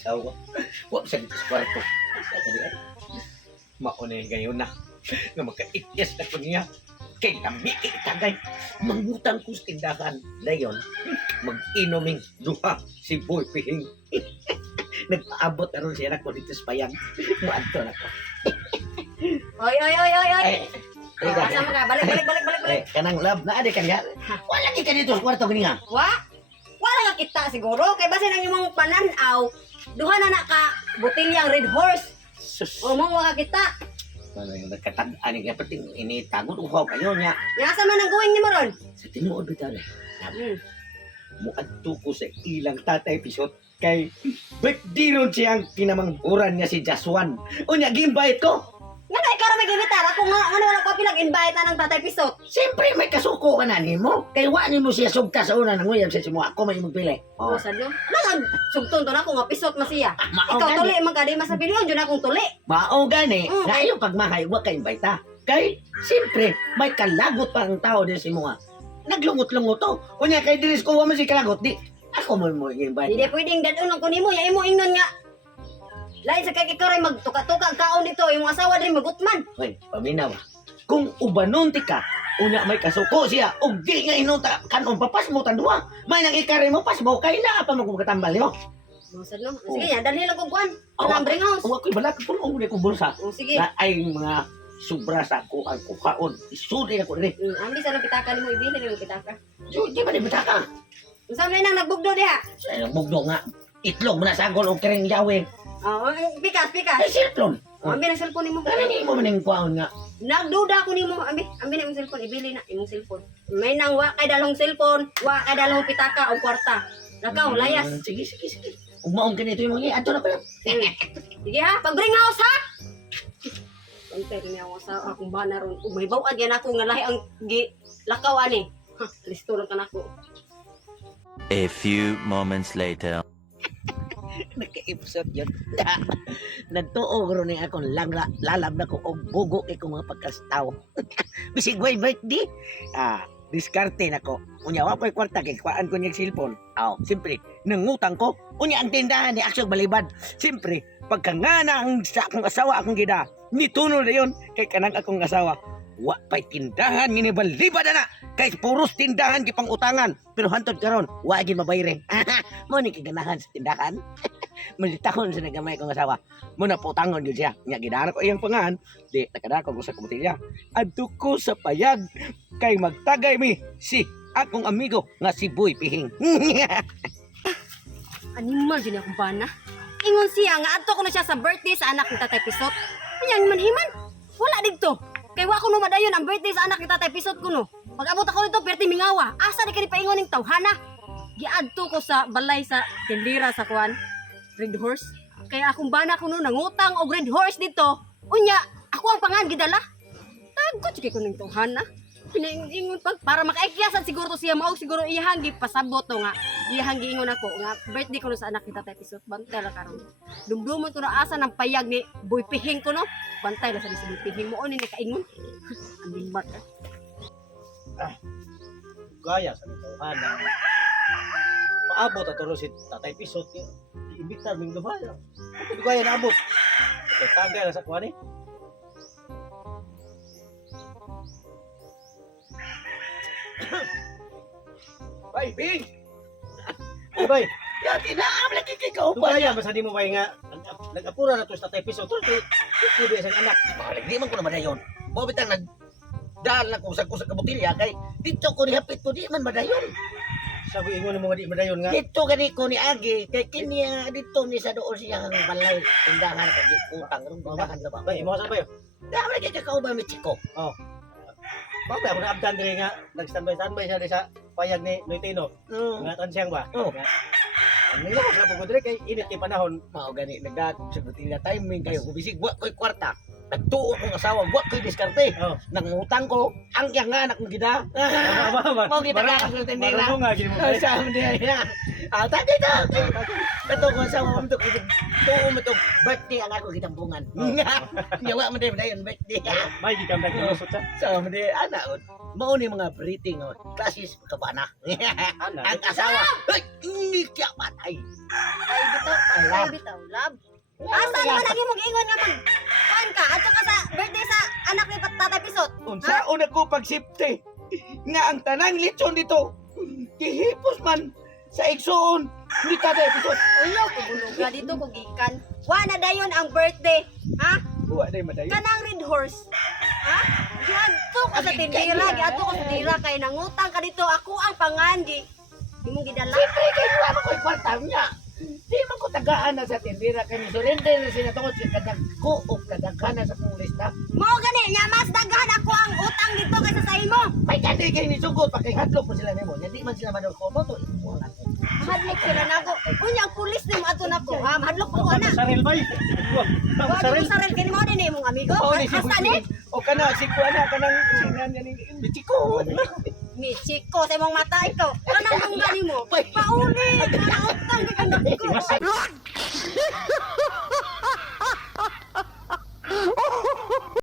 asawa. Wa sa dito sa kwarto. Asa ka di ay? Maunay gayon na. Nga magka-ityas na ko niya. Kay kami itagay. Mangutang ko sa tindahan. Dayon, mag-inoming duha si Boy Pihing. Nagpaabot na ron siya na ko dito sa payag. Muadto na ko. Oy. Ay, Asa mo ka? Balik. kanang love na adi kanya. Wala di ka dito sa kwarto ko niya. Wala nga kita siguro. Kay basi nang imong pananaw, duha na ka botilyang Red Horse. Sus. O mo nga kita. Ano yung nagkatag-ani nga pating initagod uhaw kayo niya. Yasa man ang guwing ni mo ron? Sa tinuod bitaw na. Hmm. Muadto ko sa ilang tatay pisot kay birthday ron siyang kinamanghuran niya si Jaswan. Unya gimbait ko. Nga na ikaw may gibitar ako nga ano wala ko pinag-invite na ng Tatay Pisot. Siyempre may kasuko ka na nimo. Kay wa nimo siya sugta sa una nang uyab sa simo ako may magpili. Oh, sadyo. Nang sugton to na ako nga Pisot masiya. Mao Ikaw gani. tuli man kadi masapilion jud akong tuli. Mao gani. Mm. Nga iyo pagmahay wa kay invite. Kay siyempre may kalagot pa ang tao din si mo nga. Naglungot-lungot to. Unya kay dinis ko wa man si kalagot di. Ako mo invite. Hindi pwedeng dadon ko nimo ya imo ingnon nga. Lain sa kay ikaw ray magtuka-tuka ang kaon dito imong asawa din magutman. Hoy, paminaw. Kung ubanon ti ka, unya may kasuko siya. Og di nga inuta kanon papas mo tanduwa. May nang ikari mo pas mo kay na pa mo katambal nimo. Oh, sadyo. Sige ya dalhin lang ko kuan. Oh, Ang bring house. Wa ko'y balak pulong ko bulsa. Oh, sige. Na ay mga sobra sa ko ang kukaon. Isudi na ko diri. Ambi sa nang pitaka nimo ibili nimo pitaka. So, di ba di bitaka? Unsa man nang nagbugdo diha? Sa bugdo nga itlog mo na sagol og kering yawe. Oh, pikas. Ay silpon. Oh, ambi ng cellphone nimo. Kani mo maning kuaon nga. Nagduda ko nimo, ambi na imong cellphone, ibili na imong cellphone. May nang wa kay dalhong cellphone, wa kay dalhong pitaka o kwarta. Nakaw, layas. Sige. Ug maong ganito yung mga ato na pala. Sige ha, pag-bring house ha. Pantay ni ako sa akong bana ron. Ug may bawag yan ako nga lahi ang gi lakaw ani. Ha, listo lang kanako. A few moments later. Nagka-episode yun. Nagtuog ron ni akong lalab na ko og bugo kay kong mga pagkastaw. Bisig way birthday. Diskarte na ko. Unya wa pa'y kwarta kay kuhaan ko niyang cellphone. Siyempre, nangutang ko. Unya ang tindahan ni Aksyon Balibad. Siyempre, pagkangana ang sa akong asawa akong gida. Nitunol na yun kay kanang akong asawa. Wa pa'y tindahan nginibalibad na. Kay puros tindahan kipang utangan. Pero hantod karon, wa gid mabayre. Mo ni kaganahan sa tindahan. Malitahon sa nagamay kong asawa. Mo na putangon yun siya. Nya gidara ko iyang pangan. Di nakadako ko sa kabutilya. Adto ko sa payag kay magtagay mi si akong amigo nga si Boy Pihing. Animal din akong bana. Ingon siya nga adto ko na siya sa birthday sa anak ni Tatay Pisot. Ayang manhiman. Wala dito. Kay wa ko no madayon ang birthday sa anak ni Tatay Pisot ko no. Pag-abot ako dito perti mingawa. Asa di kani paingon ning tawhana. Giadto ko sa balay sa tindira sa kuan. Red Horse. Kaya akong bana ko no nangutang og Red Horse dito. Unya, ako ang pangan gidala. Tagot sige ko ning tawhana. Pinaingon pag para makaikyasan siguro to siya mao siguro iyang gipasabot to nga. Iyang giingon ako nga birthday ko no sa anak ni Tatay Pisot. Bantay la karon. Dumdumon ko na asa ng payag ni Boy Pihing ko no. Bantay la sa si Boy Pihing mo ni kaingon. Ang limbat. Gaya sa tawhana. Maabot at si Tatay Pisot. Iimbita ming gabaya. Ito gaya na abot. Ito tagay na sa kuha ni. Bay, Bing! Ay, bay! Yati na lagi kay Ito kauban. gaya, basta di mo bay nga. Nag-apura na to sa Tatay Pisot. Ito di isang anak. Di man ko na madayon. Mo bitang nagdal na ko sa kabutilya kay dito ko ni hapit ko di man madayon. Sabi ingon mo di madayon nga. Dito gani ko ni Agi kay kini dito ni sa doon siya ang balay tindahan ko di utang ron tindahan ka ba. Bay, imo sa bayo. Dami lagi kay kauban mi chiko. Oh. Bakit ako na-abdan din nga. Nag-standby siya sa payag ni Noitino. Nga tansiyang ba? Oh. Ano yun? Sa pagkudre kay init kay panahon. Mao gani nagdako sa kabutilya timing kayo kubisig wa koy kwarta. nagtuo kong asawa, wa ko'y diskarte. Oh. Nangutang ko, ang yang nga anak mo gida. Mau kita ka sa tindera. Marunong nga gini mo. Sa dia ya. Ah, tadi to. Kato ko sa mo to tuo mo to birthday ang ako gitampungan. Nyawa mo din dayon birthday. May gikamdag ko sa chat. Sa mo di anak mao ni mga breeding classes kabana. Ana. Ang asawa, ay, hindi kya patay. Ay bitaw, ay bitaw, lab. Asa naman lagi mo giingon nga mag kuan ka adto ka sa birthday sa anak ni Tatay Pisot. Unsa una ko pagsipte nga ang tanang lechon dito gihipos man sa igsoon ni Tatay Pisot. Ulo ko buluga dito ko gikan. Wa na dayon ang birthday, ha? Wa day madayon. Kanang red horse. Ha? Giadto ko sa tindira, giadto ko sa tindira kay nangutang ka dito. Ako ang pangangi. Imong gidala. Siyempre kayo wa man ko'y kwarta niya. Di man ko tagaan na sa tindira kay surrender na sila tungod sa kadagko o kadaghanan sa kong lista. Mao gani nya mas daghan ako ang utang dito kaysa sa imo. May kandi kayo ni sugod pa kay hadlok mo sila nimo. Hindi man sila madako mo to. Hadlok sila nako. Unya ang pulis nimo ato nako. Ha, hadlok ko ana. Saril bay. Wa Saril. ko saril kini mo din imong amigo. Oh, ni si Hasta ni o kana si kuana kanang sinan yan ni Chiko. mi chiko sa imong mata ikaw. Kanang lungga nimo. Pauli, kana utang di ka nako.